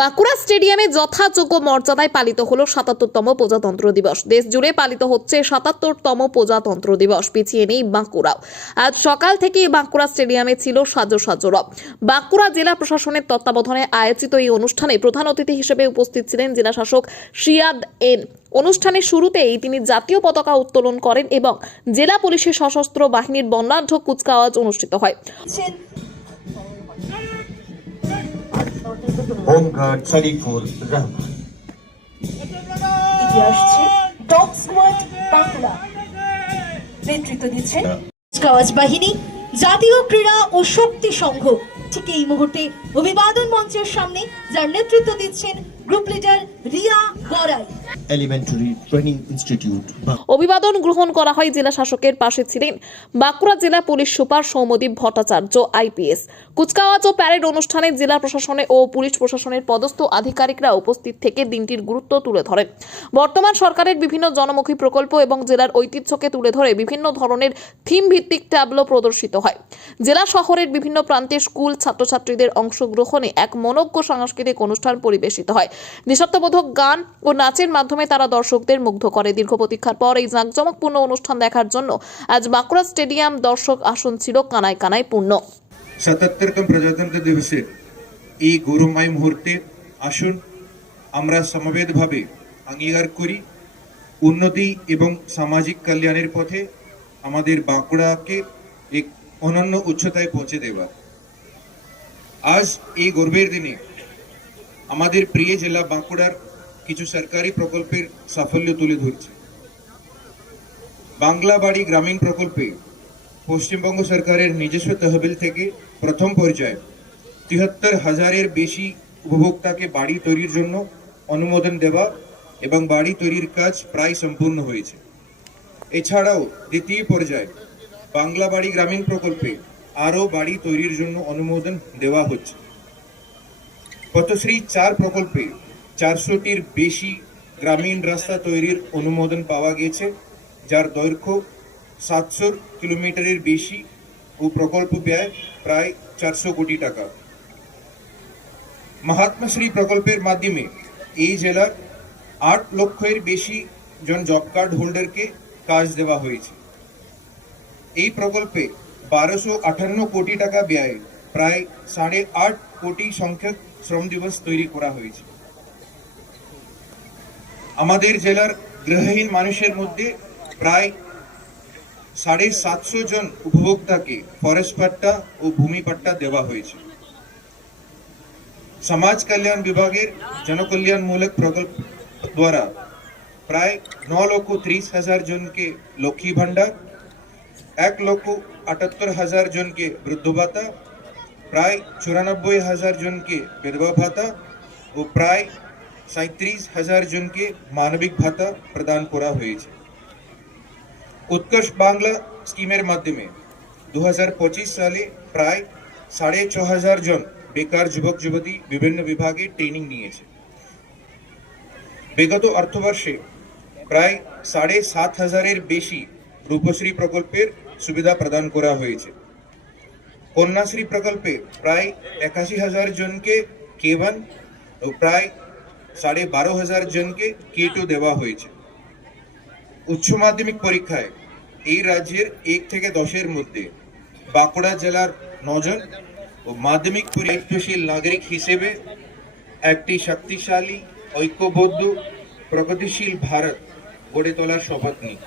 বাঁকুড়া স্টেডিয়ামে যথাযোগ্য মর্যাদায় পালিত হল সাতাত্তরতম প্রজাতন্ত্র দিবস। দেশ জুড়ে পালিত হচ্ছে সাতাত্তরতম প্রজাতন্ত্র দিবস। পিছিয়ে নেই বাঁকুড়াও। আজ সকাল থেকেই বাঁকুড়া স্টেডিয়ামে ছিল সাজো সাজো রব। বাঁকুড়া জেলা প্রশাসনের তত্ত্বাবধানে আয়োজিত এই অনুষ্ঠানে প্রধান অতিথি হিসেবে উপস্থিত ছিলেন জেলা শাসক শিয়াদ এন। অনুষ্ঠানের শুরুতেই তিনি জাতীয় পতাকা উত্তোলন করেন এবং জেলা পুলিশের সশস্ত্র বাহিনীর বর্ণাঢ্য কুচকাওয়াজ অনুষ্ঠিত হয়। Home guard Shariful Rahman. নেতৃত্ব বাহিনী, জাতীয় ক্রীড়া ও শক্তি সংঘ। ঠিক এই মুহূর্তে অভিবাদন মঞ্চের সামনে যার নেতৃত্ব দিচ্ছেন group leader Riya Garai elementary training institute অভিবাদন গ্রহণ করা হয় জেলা শাসকের পাশে ছিলেন বাঁকুড়া জেলা police super Soumadip Bhattacharya IPS. কুচকাওয়াজ ও প্যারেড অনুষ্ঠানে জেলা প্রশাসনে ও পুলিশ প্রশাসনের পদস্থ আধিকারিকরা উপস্থিত থেকে দিনটির গুরুত্ব তুলে ধরেন। বর্তমান সরকারের বিভিন্ন জনমুখী প্রকল্প এবং জেলার ঐতিহ্যকে তুলে ধরে বিভিন্ন ধরনের থিম ভিত্তিক ট্যাবলো প্রদর্শিত হয়। জেলা শহরের বিভিন্ন প্রান্তে স্কুল ছাত্রছাত্রীদের অংশগ্রহণে এক মনজ্ঞ সাংস্কৃতিক অনুষ্ঠান পরিবেশিত হয়। দেশাত্মবোধক গান ও নাচের মাধ্যমে তারা দর্শকদের মুগ্ধ করে। দীর্ঘ প্রতীক্ষার পর এই জাঁকজমকপূর্ণ অনুষ্ঠান দেখার জন্য আজ বাঁকুড়া স্টেডিয়াম দর্শক আসন ছিল কানায় কানায় পূর্ণ। সাতাত্তরতম প্রজাতন্ত্র দিবসের এই গৌরবময় মুহূর্তে আসুন আমরা সমবেতভাবে অঙ্গীকার করি, উন্নতি এবং সামাজিক কল্যাণের পথে আমাদের বাঁকুড়াকে এক অনন্য উচ্চতায় পৌঁছে দেওয়া আজ এই গর্বের দিনে আমাদের প্রিয় জেলা বাঁকুড়ার কিছু সরকারি প্রকল্পের সাফল্য তুলে ধরছে। বাংলা বাড়ি গ্রামীণ প্রকল্পে পশ্চিমবঙ্গ সরকারের নিজস্ব তহবিল থেকে প্রথম পর্যায়ে তিহাত্তর হাজারের বেশি উপভোক্তাকে বাড়ি তৈরির জন্য অনুমোদন দেওয়া এবং বাড়ি তৈরির কাজ প্রায় সম্পূর্ণ হয়েছে। এছাড়াও দ্বিতীয় পর্যায়ে বাংলা বাড়ি গ্রামীণ প্রকল্পে আরও বাড়ি তৈরির জন্য অনুমোদন দেওয়া হচ্ছে। পথশ্রী চার প্রকল্পে চারশোটির বেশি গ্রামীণ রাস্তা তৈরির অনুমোদন পাওয়া গেছে, যার দৈর্ঘ্য সাতশো কিলোমিটারের বেশি ও প্রকল্প ব্যয় প্রায় চারশো কোটি টাকা। মহাত্মাশ্রী প্রকল্পের মাধ্যমে এই জেলার আট লক্ষের বেশি জন জব কার্ড হোল্ডারকে কাজ দেওয়া হয়েছে। এই প্রকল্পে বারোশো আটান্ন কোটি টাকা ব্যয়ে প্রায় সাড়ে আট কোটি সংখ্যক শ্রম দিবস তৈরি করা হয়েছে। আমাদের জেলার গৃহহীন মানুষের মধ্যে প্রায় সাড়ে সাতশো জন উপভোক্তাকে ফরেস্ট পাট্টা ও ভূমি পাট্টা দেওয়া হয়েছে। সমাজ কল্যাণ বিভাগের জনকল্যাণমূলক প্রকল্প দ্বারা প্রায় ন লক্ষ ত্রিশ হাজার জনকে লক্ষ্মী ভাণ্ডার, এক লক্ষ আটাত্তর হাজার জনকে বৃদ্ধ ভাতা প্রায় চুরানব্বই হাজার জনকে বিধবা ভাতা ও প্রায় সাঁত্রিশ হাজার জনকে মানবিক ভাতা প্রদান করা হয়েছে। উৎকর্ষ বাংলা স্কিমের মাধ্যমে দু হাজার পঁচিশ সালে প্রায় সাড়ে ছ হাজার জন বেকার যুবক যুবতী বিভিন্ন বিভাগে ট্রেনিং নিয়েছে। বিগত অর্থবর্ষে প্রায় সাড়ে সাত হাজারের বেশি রূপশ্রী প্রকল্পের সুবিধা প্রদান করা হয়েছে। কন্যাশ্রী প্রকল্পে প্রায় একাশি হাজার জনকে কে ওয়ান ও প্রায় সাড়ে বারো হাজার জনকে কে টু দেওয়া হয়েছে। উচ্চ মাধ্যমিক পরীক্ষায় এই রাজ্যের এক থেকে দশের মধ্যে বাঁকুড়া জেলার নজন ও মাধ্যমিক দায়িত্বশীল নাগরিক হিসেবে একটি শক্তিশালী, ঐক্যবদ্ধ, প্রগতিশীল ভারত গড়ে তোলার শপথ নিই